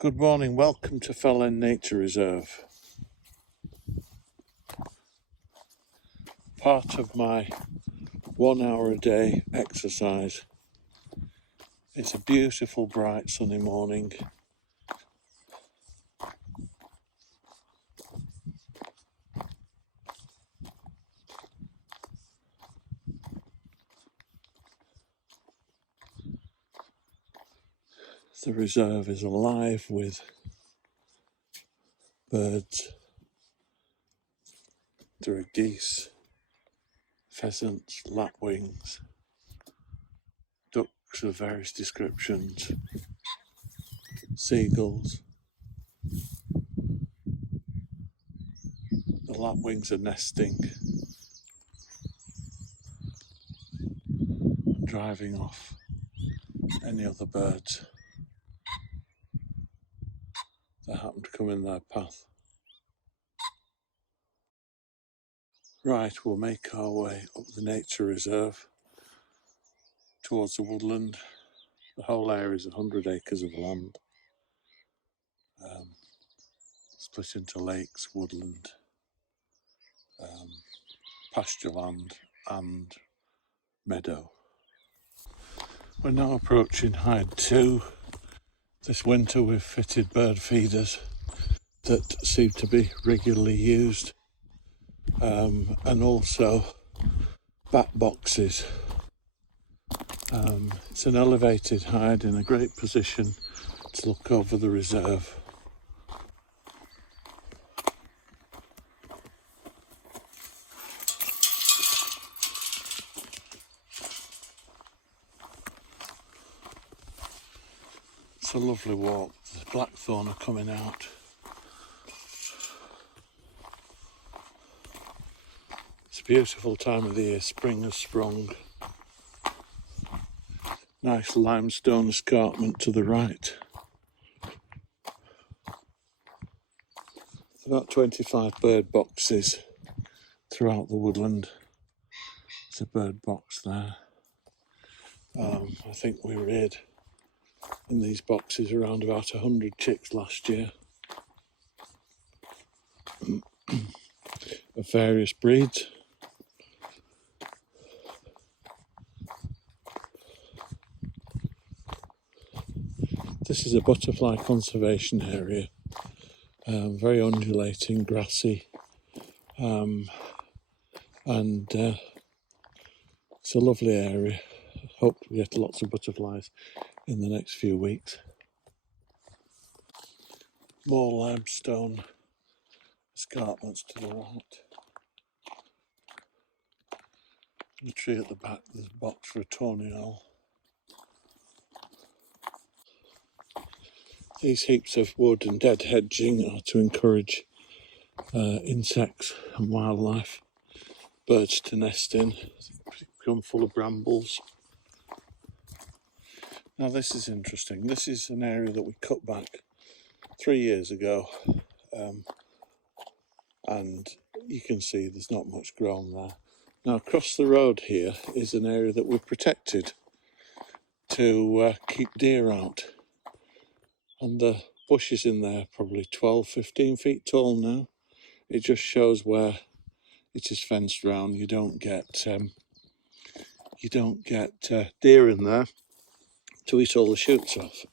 Good morning, welcome to Fell End Nature Reserve. Part of my 1 hour a day exercise. It's a beautiful bright sunny morning. The reserve is alive with birds. There are geese, pheasants, lapwings, ducks of various descriptions, seagulls. The lapwings are nesting and driving off any other birds that happen to come in their path. Right, we'll make our way up the nature reserve towards the woodland. The whole area is 100 acres of land, split into lakes, woodland, pasture land and meadow. We're now approaching Hide 2. This winter we've fitted bird feeders that seem to be regularly used, and also bat boxes. It's an elevated hide in a great position to look over the reserve. It's a lovely walk. The blackthorn are coming out. It's a beautiful time of the year. Spring has sprung. Nice limestone escarpment to the right. About 25 bird boxes throughout the woodland. There's a bird box there. I think we reared in these boxes around about 100 chicks last year of various breeds. This is a butterfly conservation area, very undulating, grassy, and it's a lovely area. I hope we get lots of butterflies in the next few weeks. More limestone escarpments to the right. The tree at the back, there's a box for a tawny owl. These heaps of wood and dead hedging are to encourage insects and wildlife, birds to nest in, become full of brambles. Now this is interesting. This is an area that we cut back 3 years ago, and you can see there's not much grown there. Now across the road here is an area that we've protected to keep deer out, and the bushes in there are probably 12-15 feet tall now. It just shows where it is fenced round. You don't get deer in there to eat all the shoots off.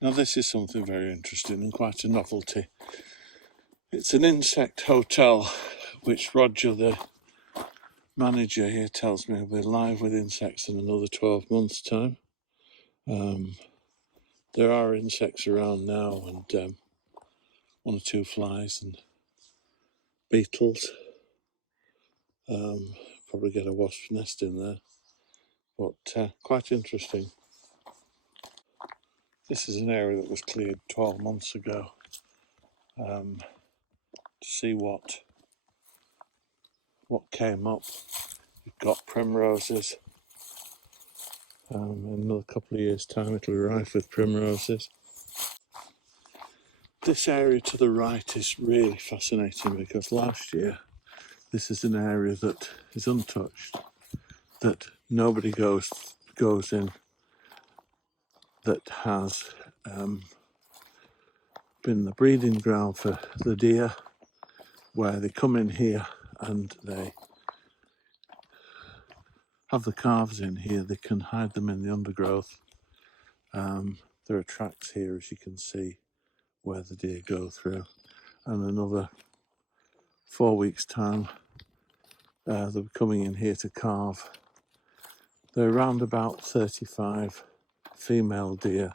Now this is something very interesting and quite a novelty. It's an insect hotel, which Roger, the manager here, tells me will be live with insects in another 12 months' time. There are insects around now, and one or two flies and beetles. Probably get a wasp nest in there, but quite interesting. This is an area that was cleared 12 months ago to see what came up. You've got primroses. In another couple of years' time it'll be rife with primroses. This area to the right is really fascinating because last year this is an area that is untouched, that nobody goes in that has been the breeding ground for the deer, where they come in here and they have the calves in here. They can hide them in the undergrowth. There are tracks here, as you can see, where the deer go through. And another 4 weeks' time, they'll be coming in here to calve. There are around about 35 female deer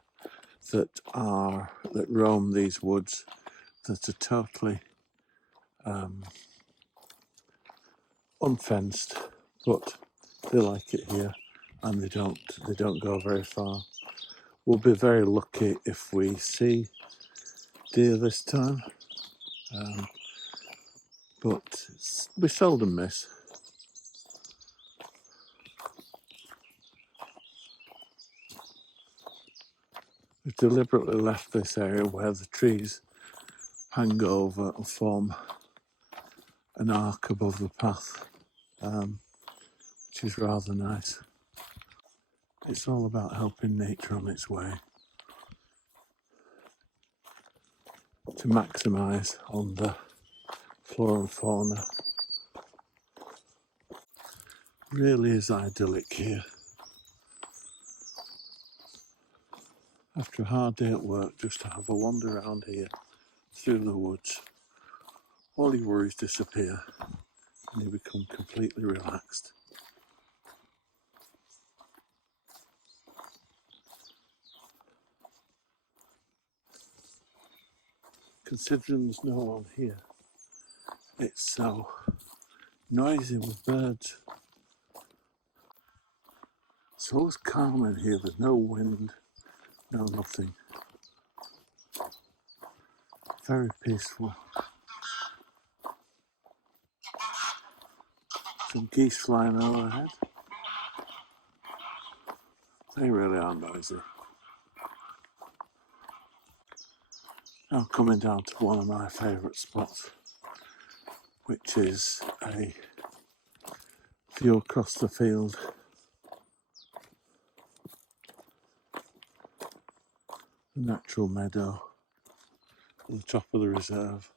that roam these woods that are totally unfenced, but they like it here and they don't go very far. We'll be very lucky if we see deer this time, but we seldom miss. We've deliberately left this area where the trees hang over and form an arc above the path, which is rather nice. It's all about helping nature on its way to maximise on the flora and fauna. Really is idyllic here. After a hard day at work, just to have a wander around here through the woods, all your worries disappear and you become completely relaxed. Considering there's no one here, it's so noisy with birds. It's always calm in here, there's no wind, no nothing. Very peaceful. Some geese flying overhead. They really are noisy. Now coming down to one of my favourite spots, which is a view across the field. The natural meadow at the top of the reserve.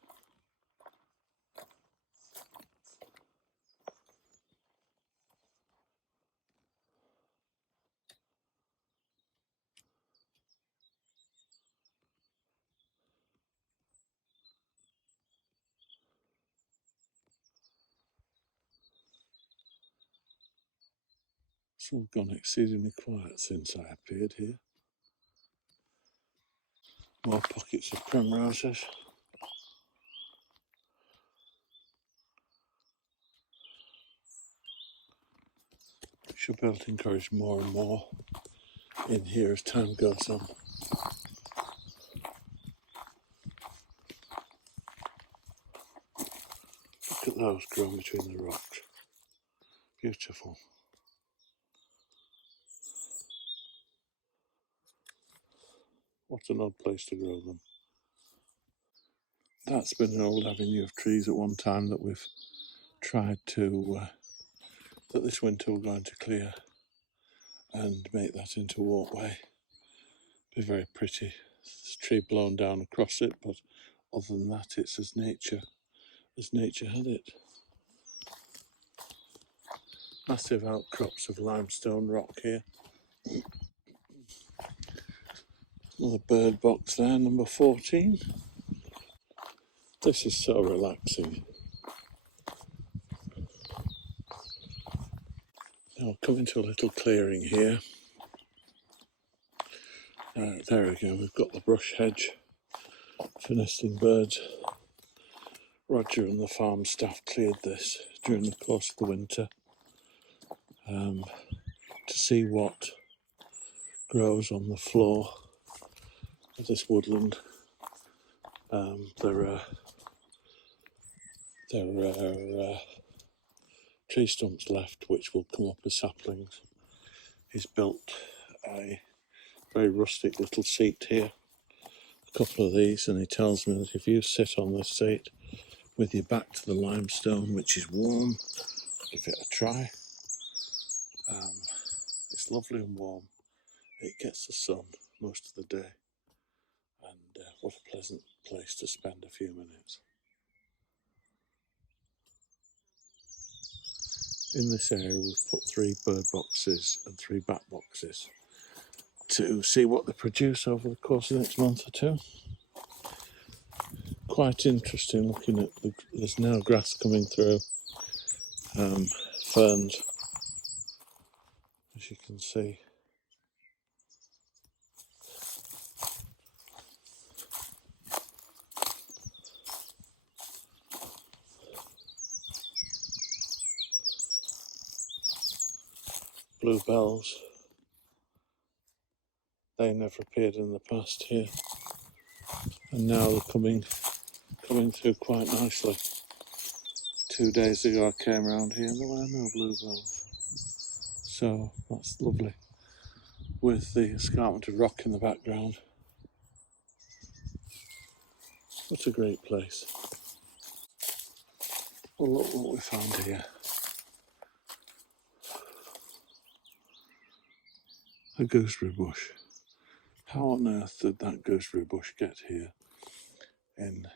It's all gone exceedingly quiet since I appeared here. More pockets of primroses. Should be able to encourage more and more in here as time goes on. Look at those growing between the rocks. Beautiful. What an odd place to grow them. That's been an old avenue of trees at one time that we've tried to, that this winter we're going to clear and make that into a walkway. Be very pretty. There's a tree blown down across it, but other than that, it's as nature had it. Massive outcrops of limestone rock here. Another bird box there, number 14. This is so relaxing. Now coming to a little clearing here. There we go, we've got the brush hedge for nesting birds. Roger and the farm staff cleared this during the course of the winter to see what grows on the floor of this woodland. There are tree stumps left which will come up as saplings. He's built a very rustic little seat here, a couple of these, and he tells me that if you sit on this seat with your back to the limestone, which is warm, give it a try. It's lovely and warm. it gets the sun most of the day, and what a pleasant place to spend a few minutes. In this area we've put 3 bird boxes and 3 bat boxes to see what they produce over the course of the next month or two. Quite interesting looking at there's now grass coming through, ferns, as you can see. Bluebells, they never appeared in the past here, and now they're coming through quite nicely. 2 days ago I came around here and there were no bluebells, so that's lovely, with the escarpment of rock in the background. What a great place. Well, look what we found here. A gooseberry bush. How on earth did that gooseberry bush get here in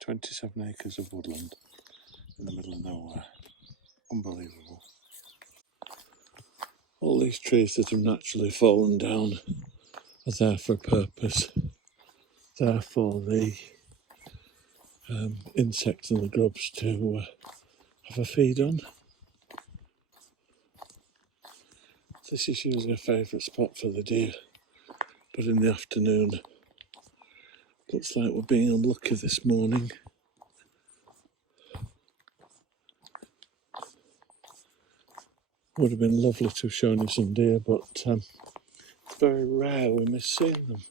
27 acres of woodland in the middle of nowhere? Unbelievable. All these trees that have naturally fallen down are there for a purpose. There for the insects and the grubs to have a feed on. This is usually a favourite spot for the deer, but in the afternoon, looks like we're being unlucky this morning. Would have been lovely to have shown you some deer, but it's very rare we miss seeing them.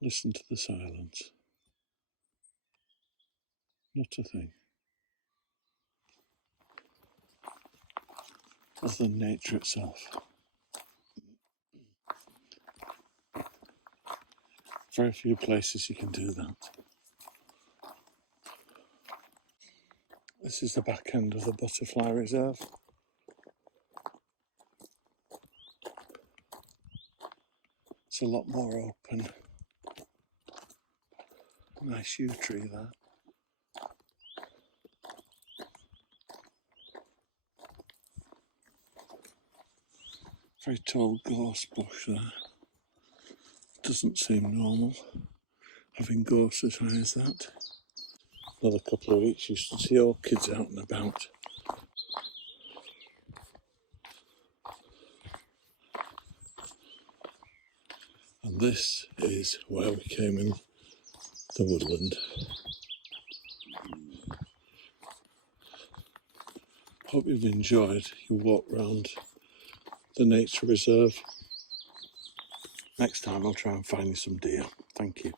Listen to the silence. Not a thing. Other than nature itself. Very few places you can do that. This is the back end of the butterfly reserve. It's a lot more open. Nice yew tree there. Very tall gorse bush there. Doesn't seem normal, having gorse as high as that. Another couple of weeks you should see orchids out and about. And this is where we came in the woodland. Hope you've enjoyed your walk round the nature reserve. Next time I'll try and find you some deer. Thank you.